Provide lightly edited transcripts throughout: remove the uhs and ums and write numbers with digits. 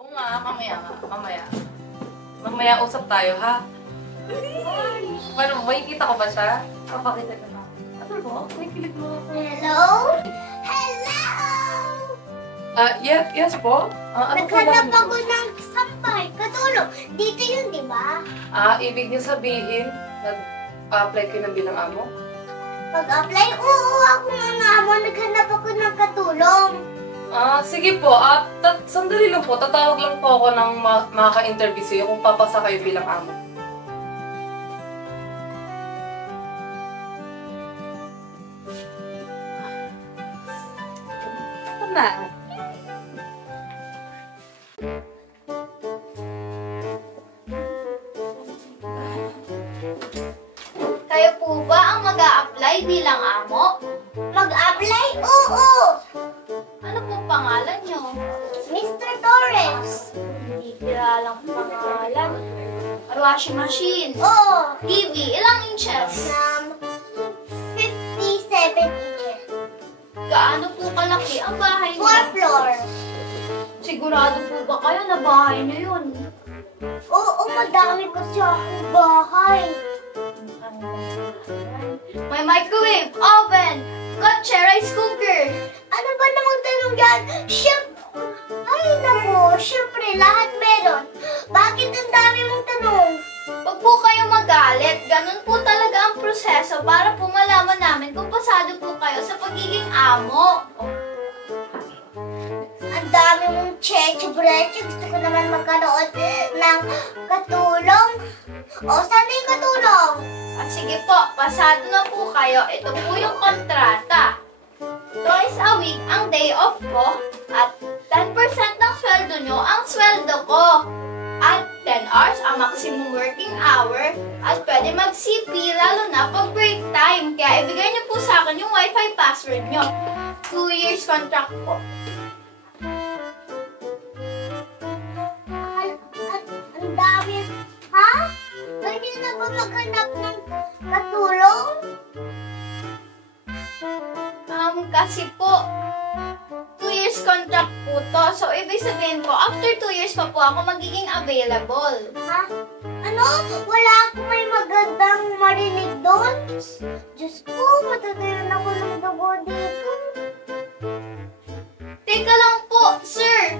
Oo nga, mamaya. Mamaya usap tayo, ha? Paano, may kita ko ba siya? Papakita ko na. Ano ba? May kilig mo ako. Hello? Hello! Yes po? Ano po ba? Naghanap ako ng sampay. Katulong. Dito yun, di ba? Ibig niyo sabihin, nag-apply kayo ng bilang amo? Pag-apply, oo, ako nga amo. Naghanap ako ng katulong. Sige po. Sandali lang po. Tatawag lang po ako ng makaka-interview sa'yo kung papasa kayo bilang amo. Ito na. Kayo po ba ang mag-a-apply bilang amo? Mag-apply? Oo! Ano po pangalan nyo? Mr. Torres. Hindi kilalang pangalan. Washing machine. Oo. TV, ilang inches? 57 inches. Gaano po kalaki ang bahay niyo? 4 floor. Sigurado po ba kayo na bahay niyo yun? Oo, madami kasi akong bahay. May microwave, oven, kotse, rice cooker. Ano ba namang tanong yan? Ay, naku, syempre, lahat meron. Bakit ang dami mong tanong? Huwag po kayo magalit. Ganun po talaga ang proseso para po malaman namin kung pasado po kayo sa pagiging amo. Ang dami mong cheche-breche. Gusto ko naman magkaroon ng katulong. O, saan na yung katulong? Sige po, pasado na po kayo. Ito po yung kontrata. Twice a week ang day off ko at 10% ng sweldo nyo ang sweldo ko. At 10 hours ang maximum working hour at pwede mag-CP lalo na pag break time. Kaya ibigay nyo po sa akin yung wifi password nyo. 2 years contract po. Ang dami. Ha? Pwede na ba maghanap ng katulong? Kasi po, 2 years contract po to. So, ibig sabihin po, after 2 years pa po ako magiging available. Ha? Ano? Wala akong may magandang marinig doon? Diyos ko, matatayan ako ng dugo dito. Teka lang po, sir.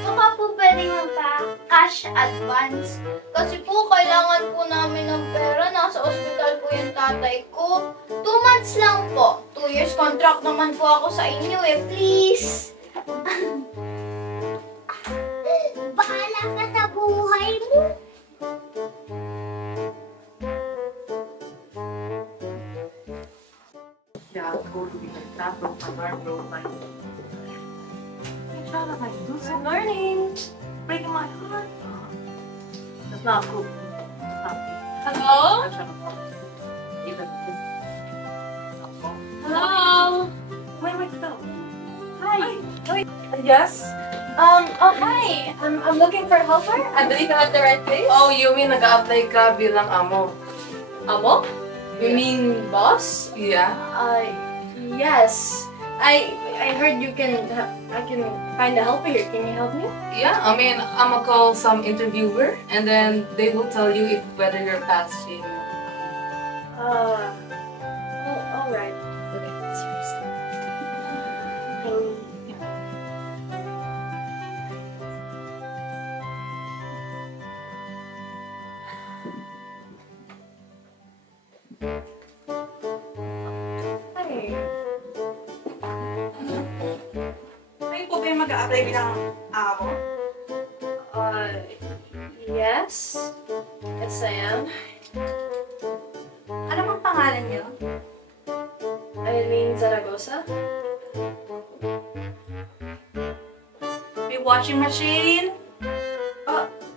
Baka po pwedeng magpa-cash advance. Kasi po, kailangan po namin ng pera. Nasa ospital po yung tatay ko. 2 months lang po. 2 years contract naman po ako sa inyo eh. Please. Bahala ka sa buhay mo. Yeah, go to the bathroom, alarm, roll my... Good morning! Breaking my heart. That's not cool. Hello? Hello? Wait, go. Hi. Yes? Hi. I'm looking for a helper. I believe I'm at the right place. Oh, you mean nag-a-apply ka bilang amo? Amo? You mean boss? Yeah. Yes. I heard you can. I can find a helper here. Can you help me? Yeah, I mean, I'm gonna call some interviewer and then they will tell you if whether you're passing. Oh, all right. Okay, seriously. Hi. Kayo po ba yung mag-a-apply bilang amo? Yes. Yes, I am. Ano pong pangalan niyo? Eileen Zaragoza. May washing machine?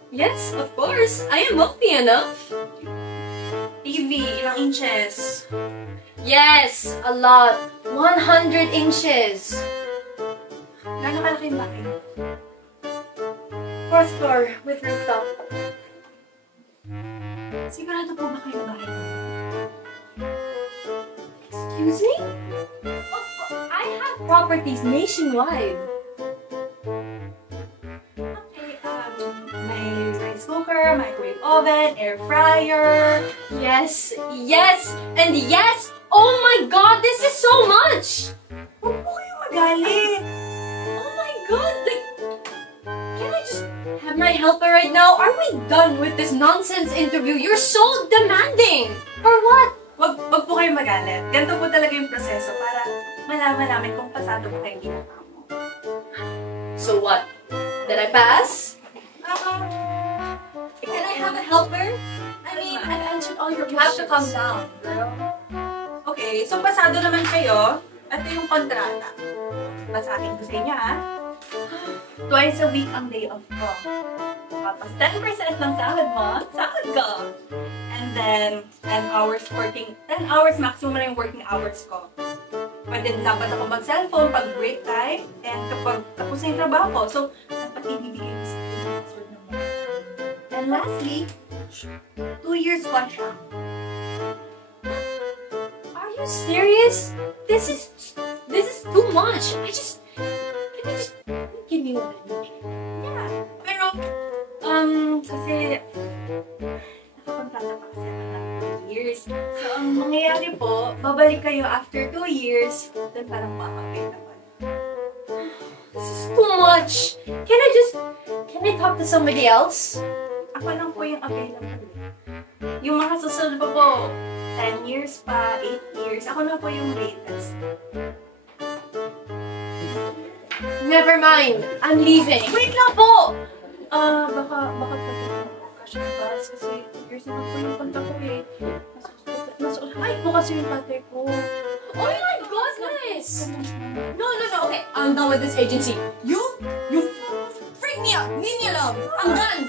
Yes, of course. I am wealthy enough. TV, ilang inches? Yes, a lot. 100 inches. Gano'ng kalaki yung bahay? 4th floor with rooftop. Sigurado po ba kayo bahay? Excuse me? I have properties nationwide. Okay, oven, air fryer. Yes, yes, and yes! Oh my god, this is so much! Huwag po kayong magalit. Oh my god, like, can I just have my helper right now? Are we done with this nonsense interview? You're so demanding! For what? Wag po kayong magalit. Ganito po talaga yung proseso para malaman namin kung pasado po kayo ginawa mo. So what? Did I pass? Ah, Can I have a helper? I mean, I've answered all your You have questions. to calm down, girl. okay, so pasado naman kayo. Ito yung kontrata. Basahin ko sa inyo, ha? Twice a week ang day off ko. Tapos 10% ng sahod mo, sahod ko. And then, 10 hours maximum na yung working hours ko. Pwede dapat ako mag-cellphone pag break time and kapag tapos na yung trabaho ko. So, dapat ibibigay ko sa password ng mga. And lastly, 2 years contract. Are you serious? This is too much. Can you just give me one minute? Yeah. Pero, kasi, nakakontrata pa kasi ako ng 2 years. So, ang mangyayari po, babalik kayo after 2 years, then parang makakapit naman. This is too much. Can I talk to somebody else? Ako lang po yung available. Yung mga susunod pa po, 10 years pa, 8 years, ako na po yung latest. Never mind. I'm leaving. Wait lang po! Baka pagdating ko kasi ng bus kasi years naman po yung kontak ko eh. Ay po kasi yung tatay ko. Oh my goodness! No. Okay, I'm done with this agency. You freak me out. Leave me alone. I'm done.